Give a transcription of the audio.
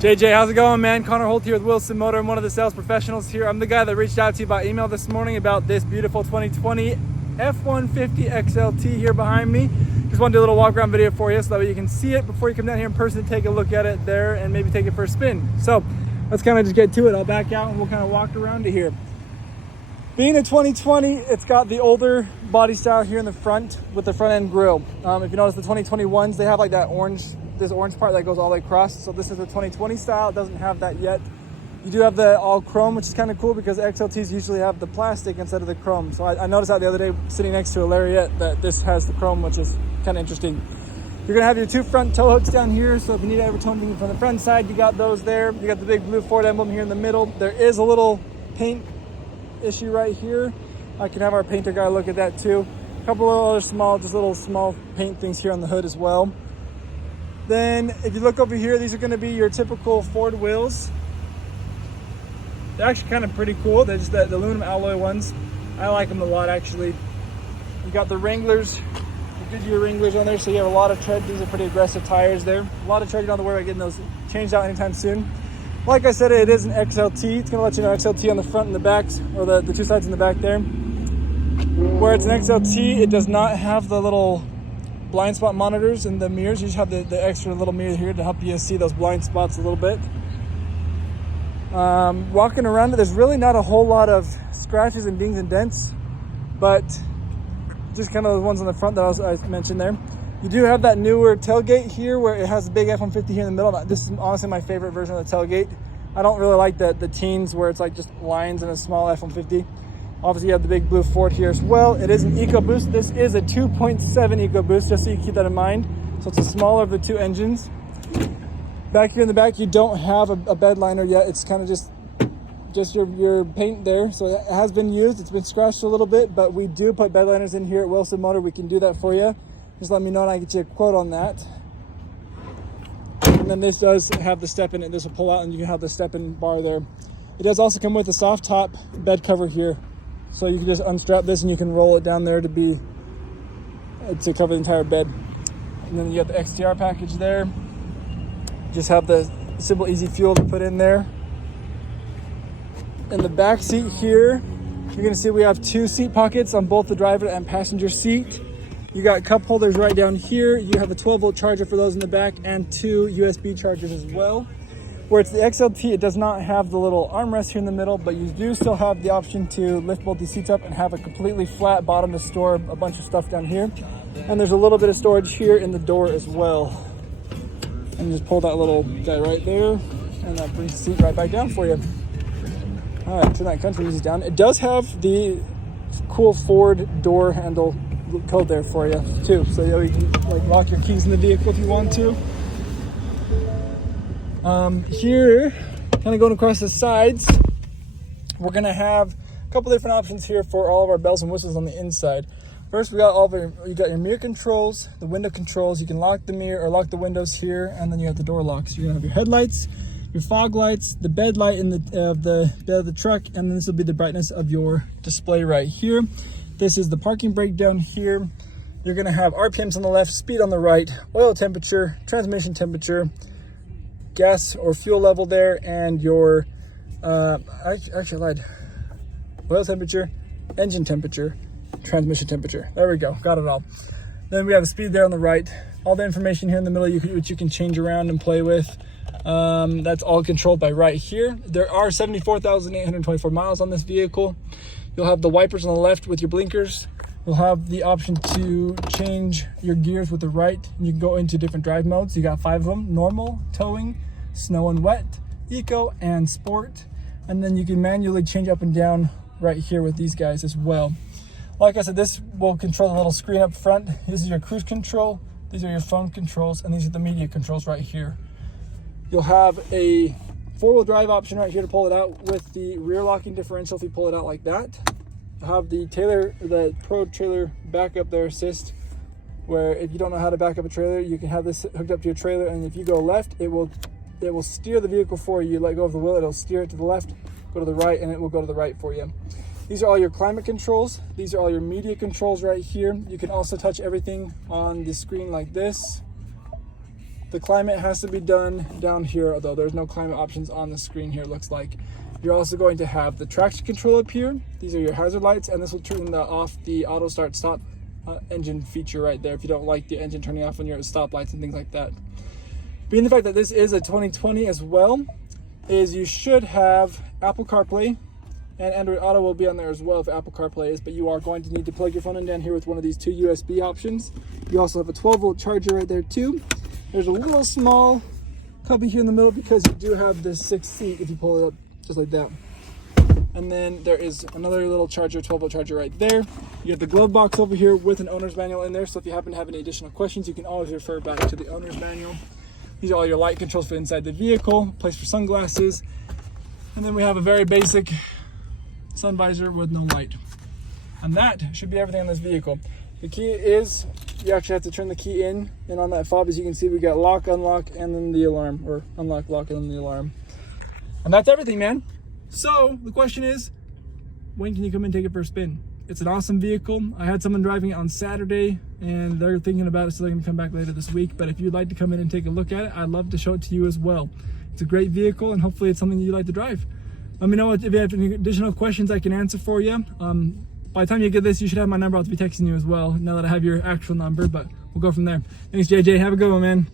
JJ, how's it going, man? Connor Holt here with Wilson Motor. I'm one of the sales professionals here. I'm the guy that reached out to you by email this morning about this beautiful 2020 F-150 XLT here behind me. Just want to do a little walk around video for you so that way you can see it before you come down here in person, take a look at it there, and maybe take it for a spin. So let's kind of just get to it. I'll back out and we'll kind of walk around it here. Being a 2020, it's got the older body style here in the front with the front end grille. If you notice the 2021s, they have like that this orange part that goes all the way across. So this is the 2020 style. It doesn't have that yet. You do have the all chrome, which is kind of cool because XLTs usually have the plastic instead of the chrome. So I noticed that the other day sitting next to a Lariat that this has the chrome, which is kind of interesting. You're gonna have your two front tow hooks down here. So if you need evertoning from the front side, you got those there. You got the big blue Ford emblem here in the middle. There is a little paint issue right here. I can have our painter guy look at that too. A couple of other small paint things here on the hood as well. Then if you look over here, these are going to be your typical Ford wheels. They're actually kind of pretty cool. They're just the aluminum alloy ones. I like them a lot actually. You got the Wranglers, the Goodyear Wranglers on there, so you have a lot of tread. These are pretty aggressive tires there. A lot of tread. You don't have to worry about getting those changed out anytime soon. Like I said, it is an XLT. It's going to let you know XLT on the front and the backs, or the two sides in the back there. Where it's an XLT, it does not have the little blind spot monitors in the mirrors. You just have the extra little mirror here to help you see those blind spots a little bit. Walking around it, there's really not a whole lot of scratches and dings and dents, but just kind of the ones on the front that I mentioned there. You do have that newer tailgate here where it has the big F-150 here in the middle. This is honestly my favorite version of the tailgate. I don't really like the teens where it's like just lines and a small F-150. Obviously you have the big blue Ford here as well. It is an EcoBoost. This is a 2.7 EcoBoost, just so you keep that in mind. So it's a smaller of the two engines. Back here in the back, you don't have a bed liner yet. It's kind of just your paint there. So it has been used. It's been scratched a little bit, but we do put bed liners in here at Wilson Motor. We can do that for you. Just let me know and I can get you a quote on that. And then this does have the step in it. This will pull out and you can have the step in bar there. It does also come with a soft top bed cover here. So you can just unstrap this and you can roll it down there to cover the entire bed. And then you got the XTR package there. Just have the simple easy fuel to put in there. In the back seat here, you're gonna see we have two seat pockets on both the driver and passenger seat. You got cup holders right down here. You have a 12-volt charger for those in the back and two USB chargers as well. Where it's the XLT, it does not have the little armrest here in the middle, but you do still have the option to lift both these seats up and have a completely flat bottom to store a bunch of stuff down here. And there's a little bit of storage here in the door as well. And just pull that little guy right there, and that brings the seat right back down for you. All right, turn that country music down. It does have the cool Ford door handle code there for you too, so you can like lock your keys in the vehicle if you want to. Here, kind of going across the sides, we're gonna have a couple different options here for all of our bells and whistles on the inside. First, you got your mirror controls, the window controls. You can lock the mirror or lock the windows here, and then you have the door locks. You're gonna have your headlights, your fog lights, the bed light in the bed of the truck, and then this will be the brightness of your display right here. This is the parking brake down here. You're gonna have RPMs on the left, speed on the right, oil temperature, transmission temperature, gas or fuel level there, and your actually I lied. Oil temperature, engine temperature, transmission temperature. There we go, got it all. Then we have the speed there on the right. All the information here in the middle which you can change around and play with. That's all controlled by right here. There are 74,824 miles on this vehicle. You'll have the wipers on the left with your blinkers. You'll have the option to change your gears with the right. You can go into different drive modes. You got 5 of them: normal, towing, snow and wet, eco, and sport. And then you can manually change up and down right here with these guys as well. Like I said, this will control the little screen up front. This is your cruise control. These are your phone controls, and these are the media controls right here. You'll have a 4-wheel drive option right here to pull it out with the rear locking differential if you pull it out like that. You'll have the Pro Trailer backup there assist, where if you don't know how to back up a trailer, you can have this hooked up to your trailer, and if you go left, it will steer the vehicle for you. You let go of the wheel, it'll steer it to the left, go to the right, and it will go to the right for you. These are all your climate controls. These are all your media controls right here. You can also touch everything on the screen like this. The climate has to be done down here, although there's no climate options on the screen here, it looks like. You're also going to have the traction control up here. These are your hazard lights, and this will turn off the auto start stop engine feature right there if you don't like the engine turning off when you're at stoplights and things like that. Being the fact that this is a 2020 as well, is you should have Apple CarPlay, and Android Auto will be on there as well if Apple CarPlay is, but you are going to need to plug your phone in down here with one of these two USB options. You also have a 12-volt charger right there too. There's a little small cubby here in the middle because you do have this 6th seat if you pull it up just like that. And then there is another little charger, 12-volt charger right there. You have the glove box over here with an owner's manual in there, so if you happen to have any additional questions, you can always refer back to the owner's manual. These are all your light controls for inside the vehicle, place for sunglasses. And then we have a very basic sun visor with no light. And that should be everything on this vehicle. The key is, you actually have to turn the key in, and on that fob, as you can see, we got lock, unlock, and then the alarm, or unlock, lock, and then the alarm. And that's everything, man. So the question is, when can you come and take it for a spin? It's an awesome vehicle. I had someone driving it on Saturday, and they're thinking about it, so they're gonna come back later this week. But if you'd like to come in and take a look at it, I'd love to show it to you as well. It's a great vehicle, and hopefully it's something you like to drive. Let me know if you have any additional questions I can answer for you. By the time you get this, you should have my number. I'll be texting you as well, now that I have your actual number, but we'll go from there. Thanks, JJ. Have a good one, man.